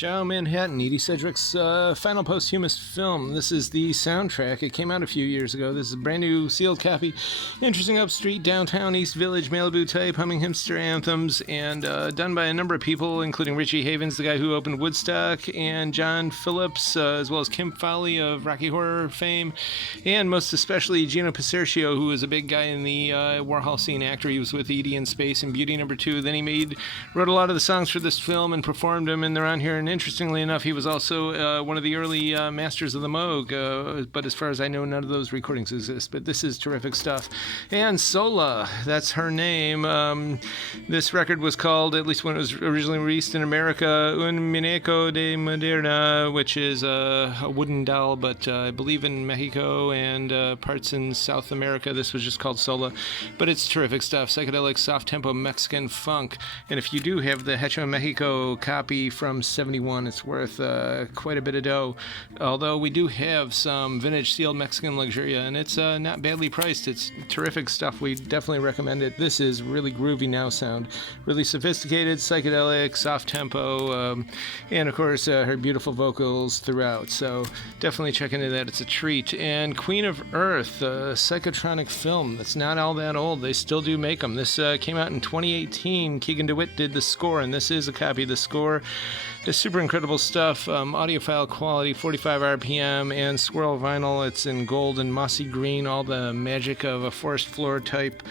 Ciao Manhattan, Edie Sedgwick's final posthumous film. This is the soundtrack. It came out a few years ago. This is a brand new sealed copy. Interesting upstreet, downtown, East Village, Malibu type, humming hipster anthems, and done by a number of people, including Richie Havens, the guy who opened Woodstock, and John Phillips, as well as Kim Fowley of Rocky Horror fame, and most especially Gino Pasercio, who was a big guy in the Warhol scene actor. He was with Edie in Space and Beauty Number 2. Then he wrote a lot of the songs for this film and performed them, and they're on here. And interestingly enough, he was also one of the early masters of the Moog, but as far as I know, none of those recordings exist. But this is terrific stuff. And Sola, that's her name. This record was called, at least when it was originally released in America, Un Muñeco de Madera, which is a wooden doll, but I believe in Mexico and parts in South America, this was just called Sola. But it's terrific stuff, psychedelic, soft-tempo Mexican funk. And if you do have the Hecho Mexico copy from 71, it's worth quite a bit of dough. Although we do have some vintage sealed Mexican luxuria, and it's not badly priced. It's terrific stuff. We definitely recommend it. This is really groovy now sound. Really sophisticated, psychedelic, soft tempo, and of course her beautiful vocals throughout. So definitely check into that. It's a treat. And Queen of Earth, a psychotronic film that's not all that old. They still do make them. This came out in 2018. Keegan DeWitt did the score, and this is a copy of the score. It's super incredible stuff. Audiophile quality, 45 RPM, and swirl vinyl. It's in gold and mossy green, all the magic of a forest floor type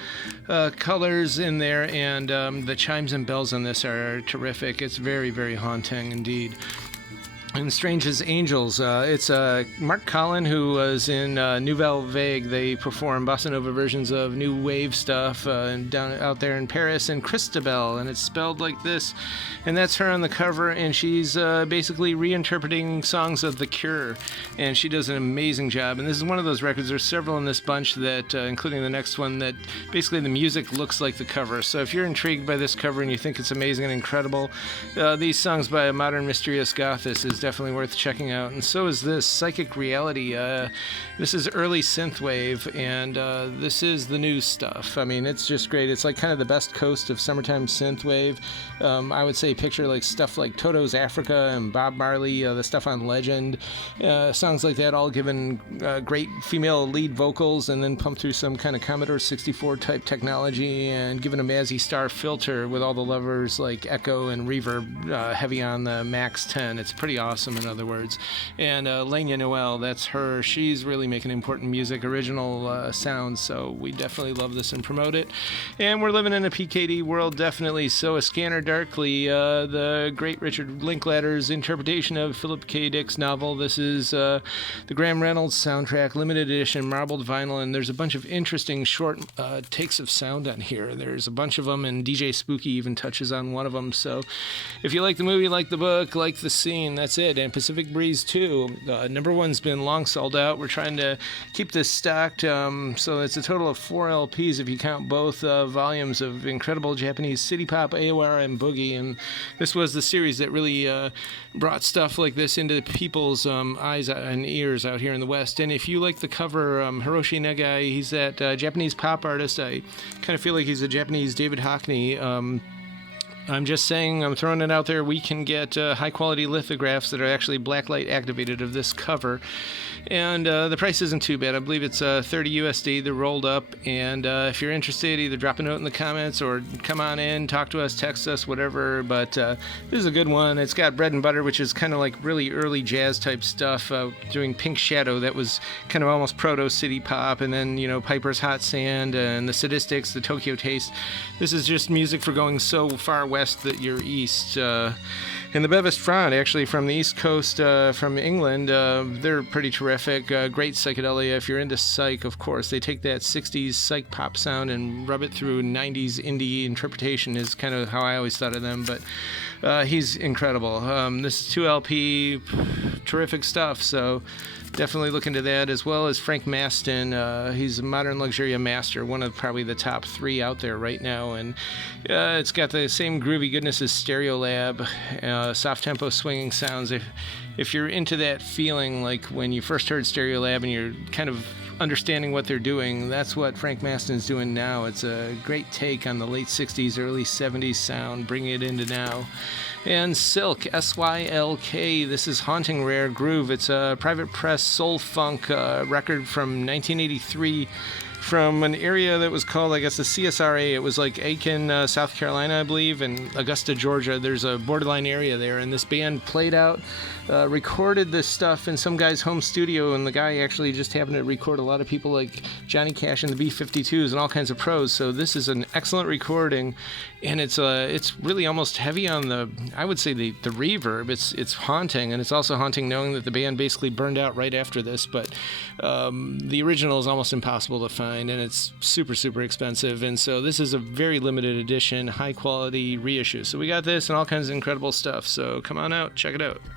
colors in there, and the chimes and bells on this are terrific. It's very, very haunting indeed. And Strange as Angels, it's Mark Collin, who was in Nouvelle Vague. They perform bossa nova versions of new wave stuff down out there in Paris, and Christabel, and it's spelled like this. And that's her on the cover, and she's basically reinterpreting songs of The Cure, and she does an amazing job. And this is one of those records, there's several in this bunch that, including the next one, that basically the music looks like the cover. So if you're intrigued by this cover and you think it's amazing and incredible, these songs by a modern mysterious gothist is definitely worth checking out. And so is this Psychic Reality. This is early synthwave, and this is the new stuff. I mean, it's just great. It's like kind of the best coast of summertime synthwave. I would say picture like stuff like Toto's Africa and Bob Marley, the stuff on Legend, songs like that, all given great female lead vocals, and then pumped through some kind of Commodore 64 type technology and given a Mazzy Star filter with all the levers like echo and reverb heavy on the Max 10. It's pretty awesome, in other words. And Lenya Noel, that's her. She's really making important music, original sounds, so we definitely love this and promote it. And we're living in a PKD world, definitely. So A Scanner Darkly, the great Richard Linklater's interpretation of Philip K. Dick's novel. This is the Graham Reynolds soundtrack, limited edition, marbled vinyl, and there's a bunch of interesting short takes of sound on here. There's a bunch of them, and DJ Spooky even touches on one of them. So if you like the movie, like the book, like the scene, that's it. And Pacific Breeze 2, number one's been long sold out. We're trying to keep this stocked, so it's a total of 4 LPs if you count both volumes of incredible Japanese city pop, AOR, and boogie. And this was the series that really brought stuff like this into people's eyes and ears out here in the West. And if you like the cover, Hiroshi Nagai, he's that Japanese pop artist. I kind of feel like he's a Japanese David Hockney. I'm just saying, I'm throwing it out there, we can get high-quality lithographs that are actually blacklight activated of this cover. And the price isn't too bad. I believe it's 30 USD. They're rolled up. And if you're interested, either drop a note in the comments or come on in, talk to us, text us, whatever. But this is a good one. It's got Bread and Butter, which is kind of like really early jazz type stuff, doing Pink Shadow. That was kind of almost proto-city pop. And then, Piper's Hot Sand and the Sadistics, the Tokyo Taste. This is just music for going so far west that you're east. And the Bevist Front, actually, from the East Coast, from England, they're pretty terrific. Great psychedelia. If you're into psych, of course, they take that 60s psych pop sound and rub it through 90s indie interpretation is kind of how I always thought of them. But he's incredible. This is 2 LP, terrific stuff. So definitely look into that, as well as Frank Maston. He's a modern luxuria master, one of probably the top 3 out there right now. And it's got the same groovy goodness as Stereolab, soft tempo swinging sounds. If you're into that feeling like when you first heard Stereolab and you're kind of understanding what they're doing, that's what Frank Maston's doing now. It's a great take on the late 60s, early 70s sound, bringing it into now. And Silk, S-Y-L-K. This is Haunting Rare Groove. It's a Private Press soul funk record from 1983 from an area that was called, I guess, the CSRA. It was like Aiken, South Carolina, I believe, and Augusta, Georgia. There's a borderline area there, and this band played out, recorded this stuff in some guy's home studio, and the guy actually just happened to record a lot of people like Johnny Cash and the B-52s and all kinds of pros. So this is an excellent recording, and it's really almost heavy on the, I would say, the reverb. It's haunting, and it's also haunting knowing that the band basically burned out right after this, but the original is almost impossible to find, and it's super, super expensive, and so this is a very limited edition, high quality reissue. So we got this and all kinds of incredible stuff, so come on out, check it out.